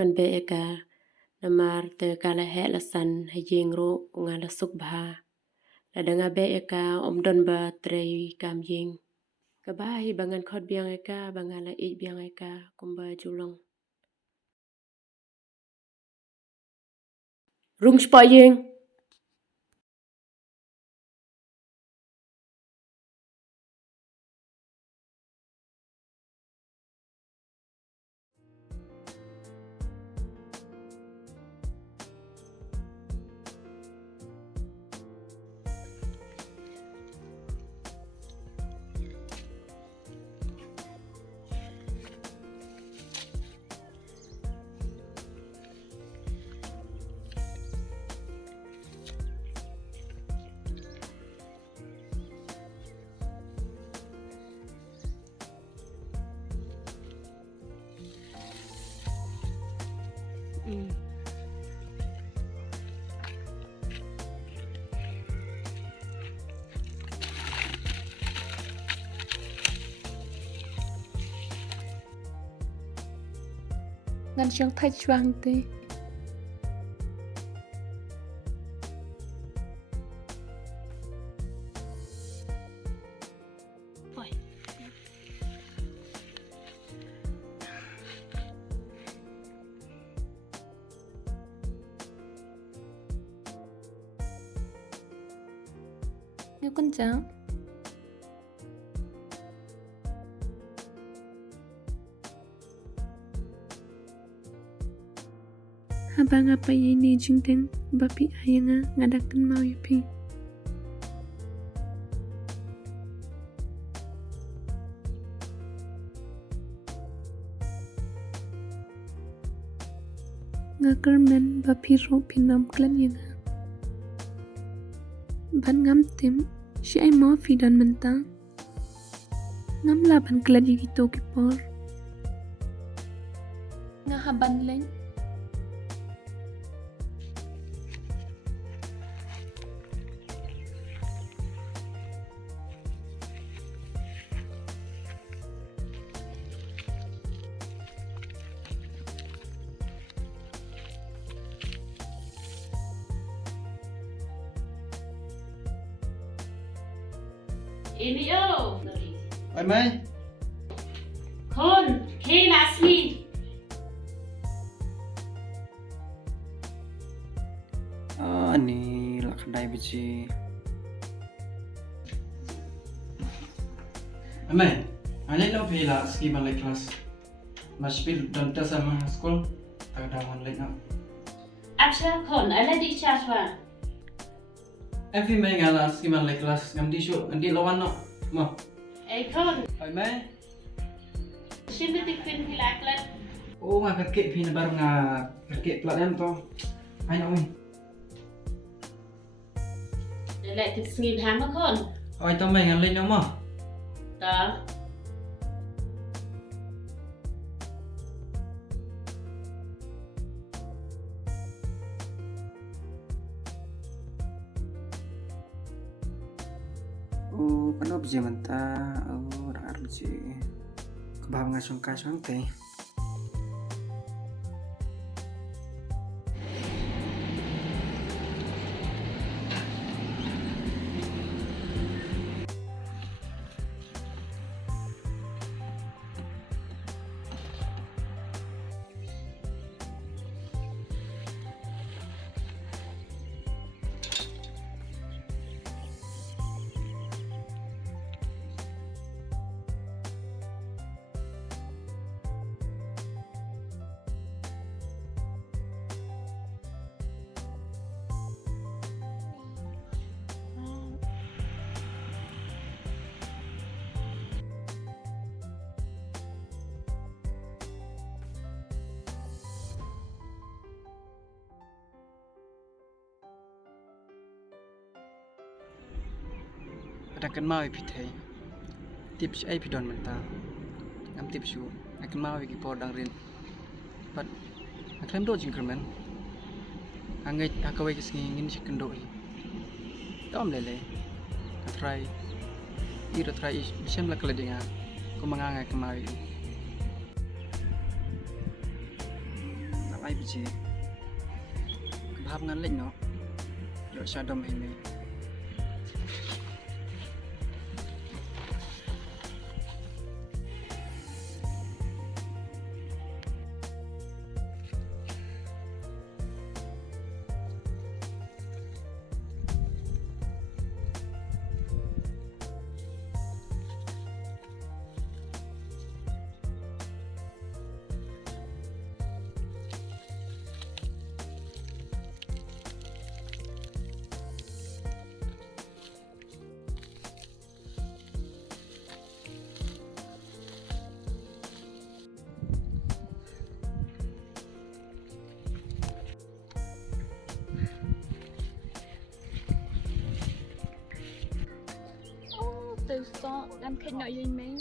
ngan be eka namar te kala he lasan hajing ro ngala suk bha la danga be eka omdon ba trei kam ying kabahi bangan khot biang eka bangala ik biang eka kumba julong rung spa ying ngan siang thai chuang te Nếu con cháu habang apa ini jingten bapi ayanga ngadakan mau yapi ngakermen bapi ro pinam klan yanga ban ngam tim si ai mo Phi Don mentang ngam laban klan yito kipor ngahaban leng Ini yo. Oi Mei. Kon, hey Lasmi. Ni lah kedai biji. Mei, ane lo pila ski balik kelas. Mas pil donta sama sekolah. Tak ada online nak. Absha kon, ala di chaswa. Evi Mei ngala ski balik kelas. Ngam di show, ngam di lawan nak. Mo. Eh kon, Oi Mei. sini tikpin hilaklat. Oh, ngah kakek pina baru ngah kakek pelatihan tu. Hai nak win. Lại thực ngin hám kon. Oi tao Mei ngan lên đâu mo. Ta. Oh, kan obje menta. Oh, rak obje. Kebab ngasong kasong teh. Akan mau ipithai tips ai Phi Don menta ngam tips su akan mau iki podang rin but akan do jingkerman angai akawai kisngi ngin sikendo i tom lele try ira try bisem la kala dinga ko manganga kamai ai bị gì bahap ngan lệnh nó yo shadow mei từ so làm khách nói gì mấy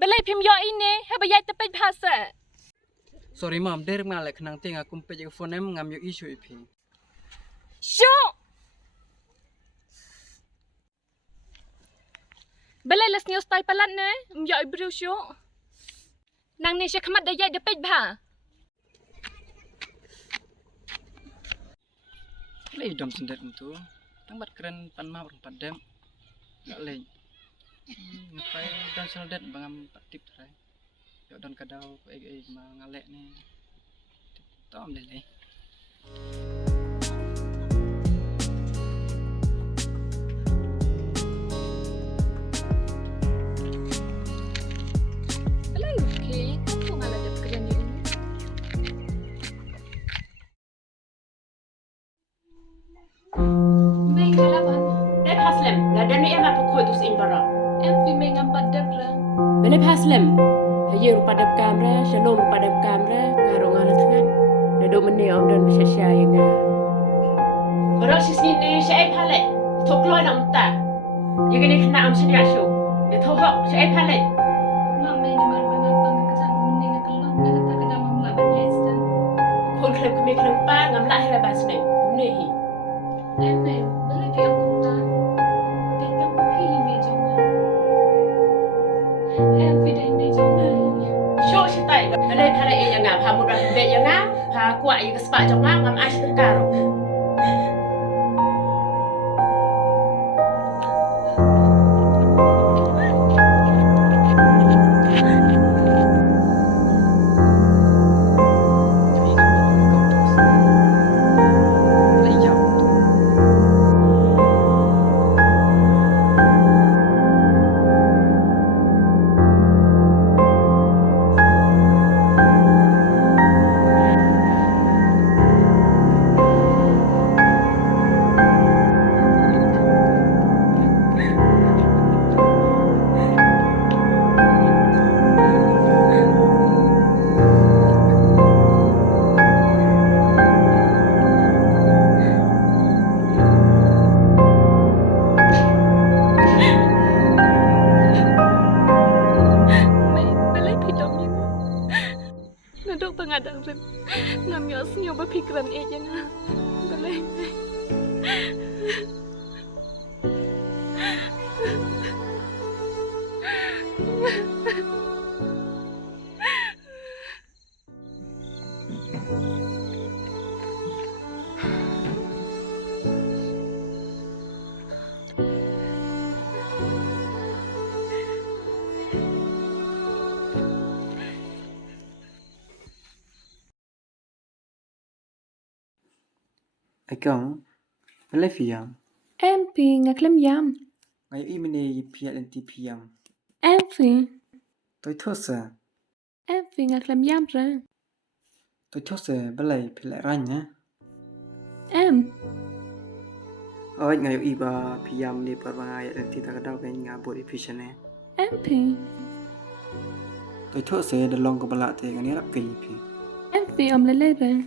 Belai phim yo ini habayai tepej bahasa. sorry mom der ma lek nang ting aku pe phone em ngam yo issue ipi Syo. Belai las news tai palat ne, yo ibru syo. Nang ni sya khamat dayai tepej bah. lei dom sendet tu tang bat keren pan ma pan dem nggak lei ngapai dan sendet bangam tip trai yo dan kadau ma ngalek ni tom le lei Belai okey, kamu ngala dap keren ni. Mei kalaban. Dek haslem, la dan ni apa koi tu sein bara. Em fi mei ngampat dap rang. Belep haslem. Haye rupa dap kamera, shalom rupa dap kamera, ngarong ala tangan. Nado meni om dan bersya yang Bara sis ni syai pale. Tok loy nak muta. Ya gini kena am sini asyo. Ya tohok syai pale. Mak mei ni mar bangal pang kesan mending kelon nak kata kada mamla ban yestan. Kon klem kemi klem pa ngam lah hera basne. Kumne hi. Em mei belai fi am ta. Tetang pi mei jonga. Em fi dai mei jonga. Syok syitai. Balai pale e yang ngam ha mudah be yang ngam. Ha kuat ye ke sepak jonga ngam as tekaro. lei jauh Mei belai fi dom ni. Nadok pengadang ren. Ngam yo snyo berpikiran e jena. Belai. ai kong belai fiang Em fi ngaklem yam. ngai i mene pia len ti piang Em fi. tôi thosa Em fi ngaklem yam ra. tôi thosa belai pila ranya Em. oi ngai i ba piam ni par bangai len ti ta kadau ben nga body vision ne Em fi. tôi thua sẽ đợt lòng của bà lạ thì anh ấy đáp kì phì Em vì ông lấy lấy về